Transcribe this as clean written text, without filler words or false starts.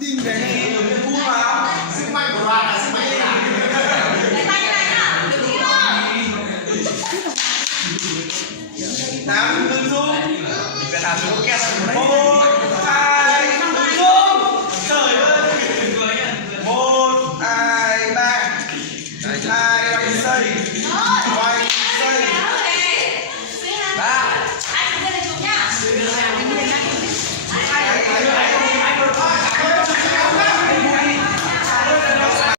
đi về đây mua vào sức mạnh của đoàn là sức mạnh là tám lưng xuống